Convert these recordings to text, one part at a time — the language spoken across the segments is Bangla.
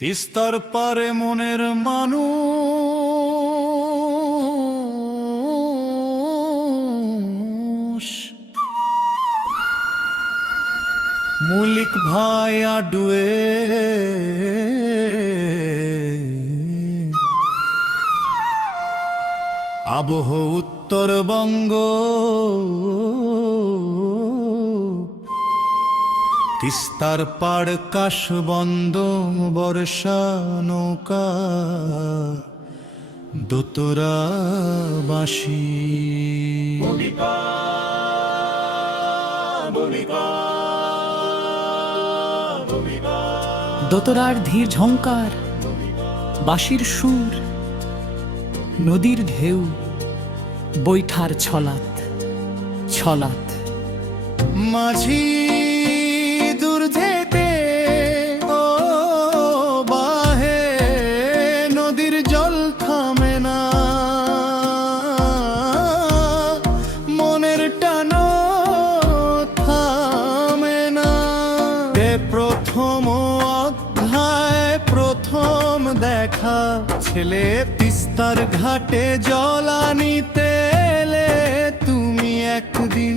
তিস্তার পারে মনের মানুষ মৌলিক ভাই আডুয়ে আবহ উত্তরবঙ্গ তিস্তার পাড় কাশবন্ধ বর্ষা নৌকা দোতরা বাঁশি দোতরার ধীর ঝংকার, বাঁশির সুর, নদীর ঢেউ, বৈঠার ছলাত ছলাত। মাঝি দূর যেতে ও বাহে নদীর জল থামে না, মনের টানো থামে না। প্রথম অধ্যায় প্রথম দেখা ছেলে তিস্তার ঘাটে জল আনিতে এলে তুমি একদিন।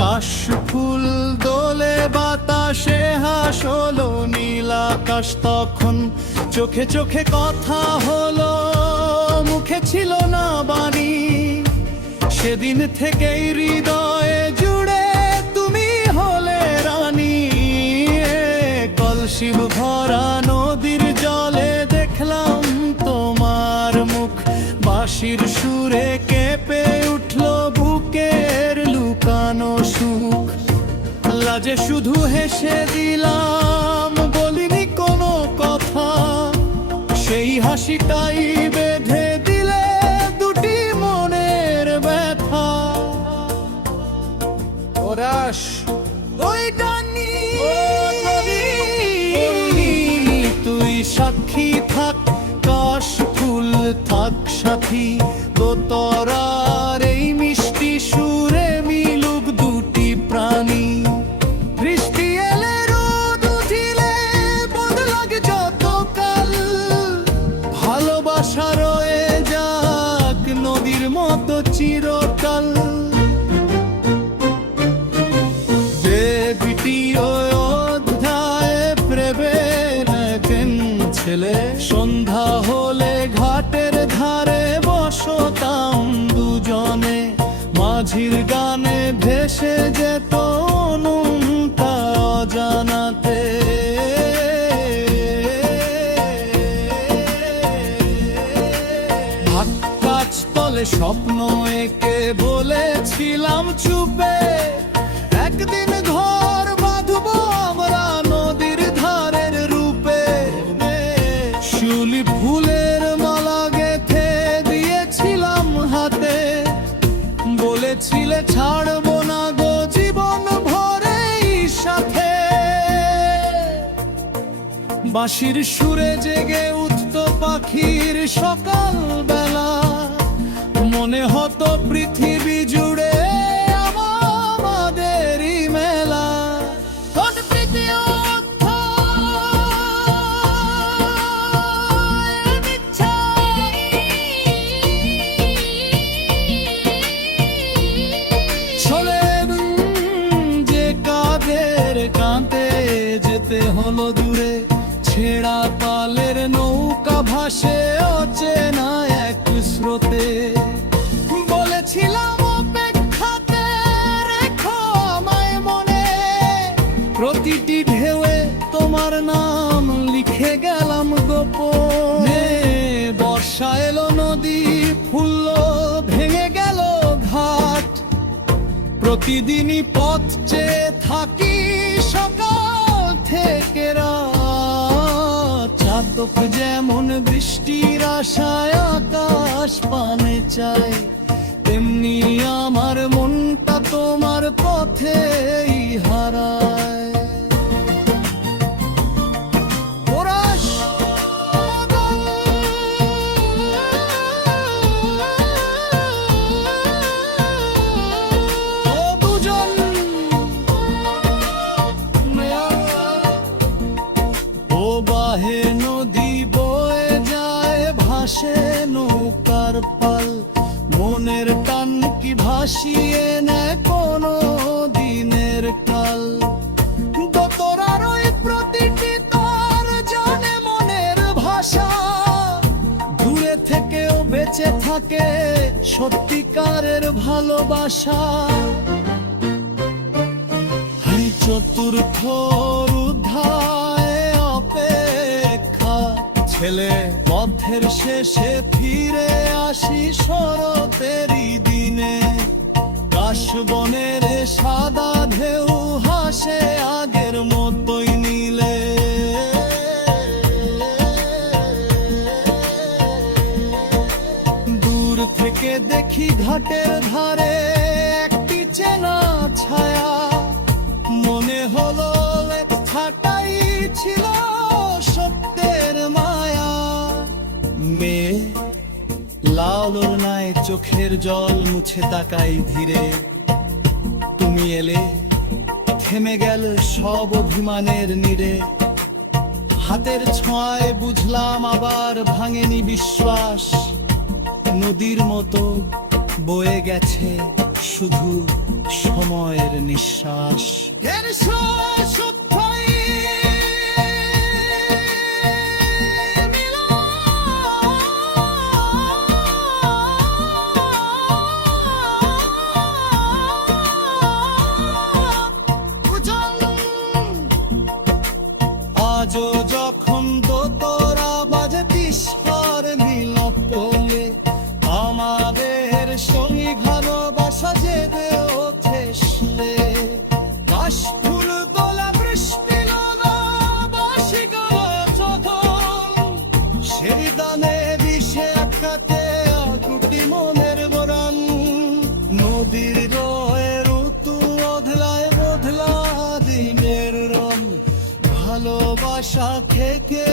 কাশ ফুল দোলে বাতাসে হাসলো নীল আকাশ তখন, চোখে চোখে কথা হলো মুখে ছিল না বাণী। সেদিন থেকেই হৃদয়ে জুড়ে তুমি হলে রানী। কলসি ভরা নদীর জলে দেখলাম তোমার মুখ, বাঁশির সুরে কেঁপে উঠলো বুকের লুকানো সুখ। লাজে শুধু হেসে দিলাম, বলিনি কোনো কথা, সেই হাসিটাই বেঁধে দিলে দুটি মনের ব্যথা। ওরাস ওই গানি তুই সাক্ষী থাক, কাশ ফুল থাক সাথী, দোতরার এই মিষ্টি সুরে মিলুক দুটি প্রাণী। বৃষ্টি এলে রোদ উঠিলে বদলাগে যত কাল, ভালোবাসা রয়ে যাক নদীর মতো চিরকাল। ছেলে সন্ধ্যা হলে ঘাটের ধারে বসতাম দুজনে, মাঝির গানে ভেসে যেত অনুনটা অজানাতে। আকাশ তলে স্বপ্ন এঁকে বলেছিলাম চুপে, একদিন ঘর বাঁধবো আমরা নদীর ধারের রূপে। শিউলি ফুলের মালা গেঁথে দিয়েছিলাম হাতে, বলেছিলে ছাড়বো না গো জীবন ভরেই সাথে। বাঁশির সুরে জেগে উঠত পাখির সকাল বেলা, মনে হতো পৃথিবী জুড়ে আমাদেরই মেলা। কাঁদতে যেতে হলো দূরে, ছেঁড়া পালের নৌকা ভাসে অচেনা এক স্রোতে। বলেছিলাম অপেক্ষাতে রেখো আমায় মনে, প্রতিটি ঢেউয়ে তোমার নাম লিখে গেলাম গোপনে। বর্ষা এলো নদী ফুলল ভেঙে গেল ঘাট, প্রতিদিনই পথ চেয়ে থাকি সকাল থেকে রাত। চাতক যেমন বৃষ্টির আশায় আকাশ পানে চায়, তেমনি আমার মনটা তোমার পথেই হারায়। বাহে নদী পাল, মনের টান কি ভাসিয়ে নেয় কোনো দিনের কাল। দোতরার ওই প্রতিটি তার জানে মনের ভাষা, দূরে থেকেও বেঁচে থাকে সত্যিকারের ভালোবাসা। এই চতুর্থ অধ্যায়ে অপেক্ষা, ছেলে পথের শেষে ফিরে আসি শরতেরই দিনে। কাশবনের সাদা ঢেউ হাসে আগের মতোই নীলে। দূর থেকে দেখি ঘাটের ধারে একটি চেনা ছায়া, মনে হলো লেখাটাই ছিল সত্যের মায়া। মেয়ে লাউলোর নাই চোখের জল মুছে তাকাই ধীরে, তুমি এলে থেমে গেল সব অভিমানের নীড়ে। হাতের ছোঁয়ায় বুঝলাম আবার ভাঙেনি বিশ্বাস, নদীর মতো বয়ে গেছে শুধু সময়ের নিঃশ্বাস। আজও যখন দোতরা বাজে তিস্তার মিলপ বলে, আমাদের সঙ্গী ভালোবাসা জেগে ওঠে শুলে। কাশ ফুল দোলা বৃষ্টি নালা বাসি গঠন, সেই দানে বিষে আটকাতে দুটি মনের বরণ। নদীর রয়ে ঋতু বদলায় বদলা দিনের রং, ভালোবাসা থেকে